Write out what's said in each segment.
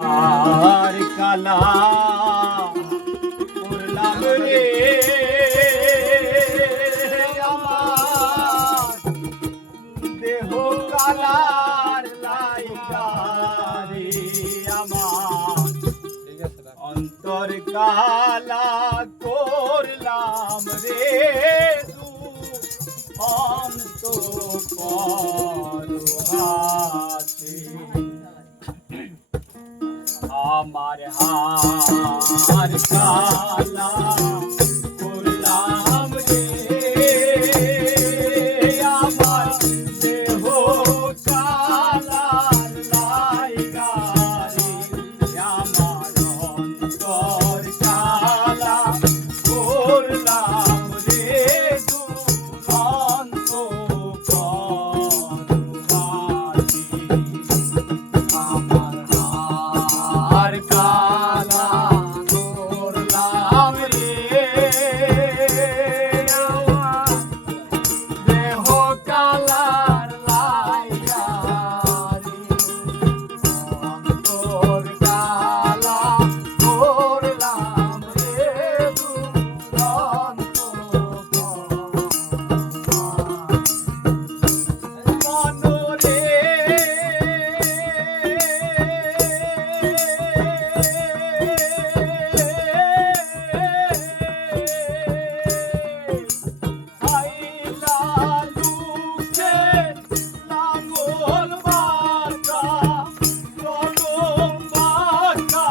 আর কালা করলাম রে আমার দেহ কালার লাইগা রে আমার অন্তর কালা করলাম রে অন্ত পরহাসে আমার হার কালা করলাম রে আমার দেহ কালার লাইগা রে আমার অন্তর কালা করলাম রে দুরন্ত পরবাসী আমার আর কালা করলাম রে আমার দেহ কালার লাইগা রে অন্তর কালা করলাম রে দুরন্ত মনরে আইলা লুকে লাঙ্গল বাঁকা জনম বাঁকা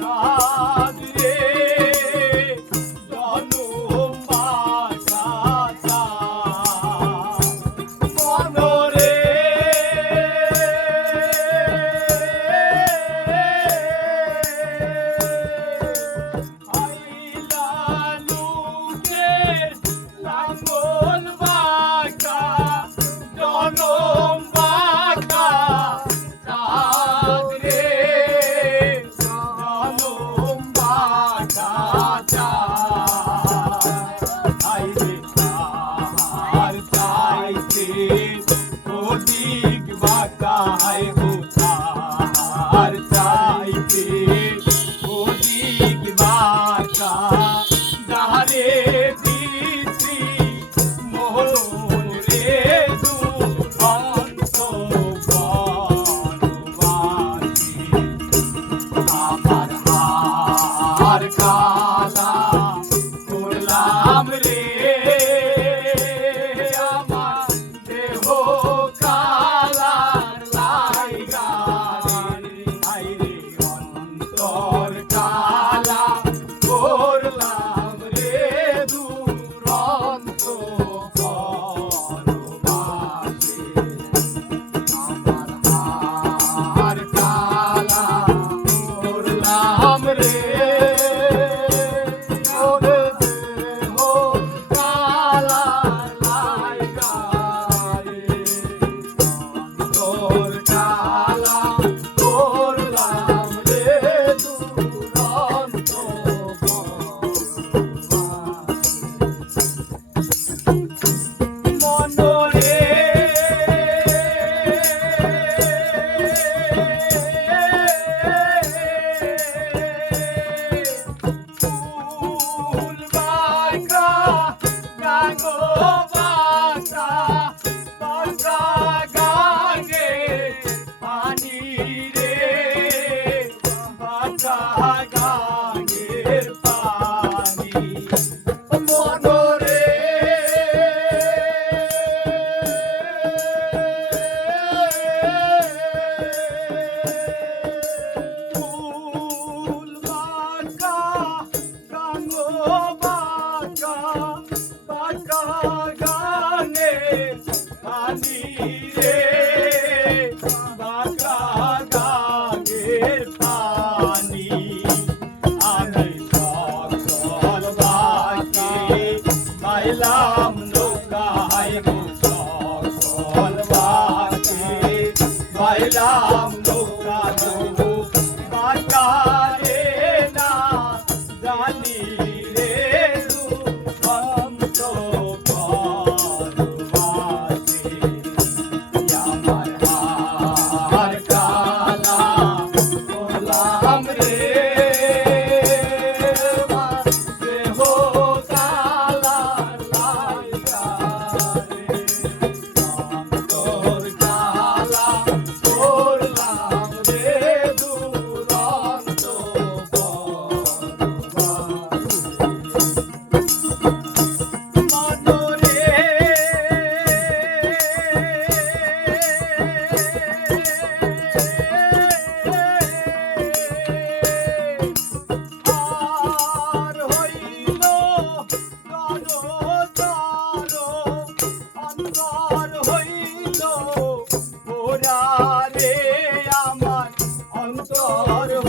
চাঁদরে জনম বাঁকা চাঁদ মনরে আইলা লুকে লাঙ্গল বাঁকা জনম বাঁকা চাঁদ রে জনম বাঁকা চাঁদ আইরে আর চাইতে ওদিক বাঁকা হায় আর চাইতে ওদিক বাঁকা যারে দিছি মোহন রে দুরন্ত বনবাসী আমার হার কালা করলাম রে আমার দেহ কালার লাইগা রে অন্তর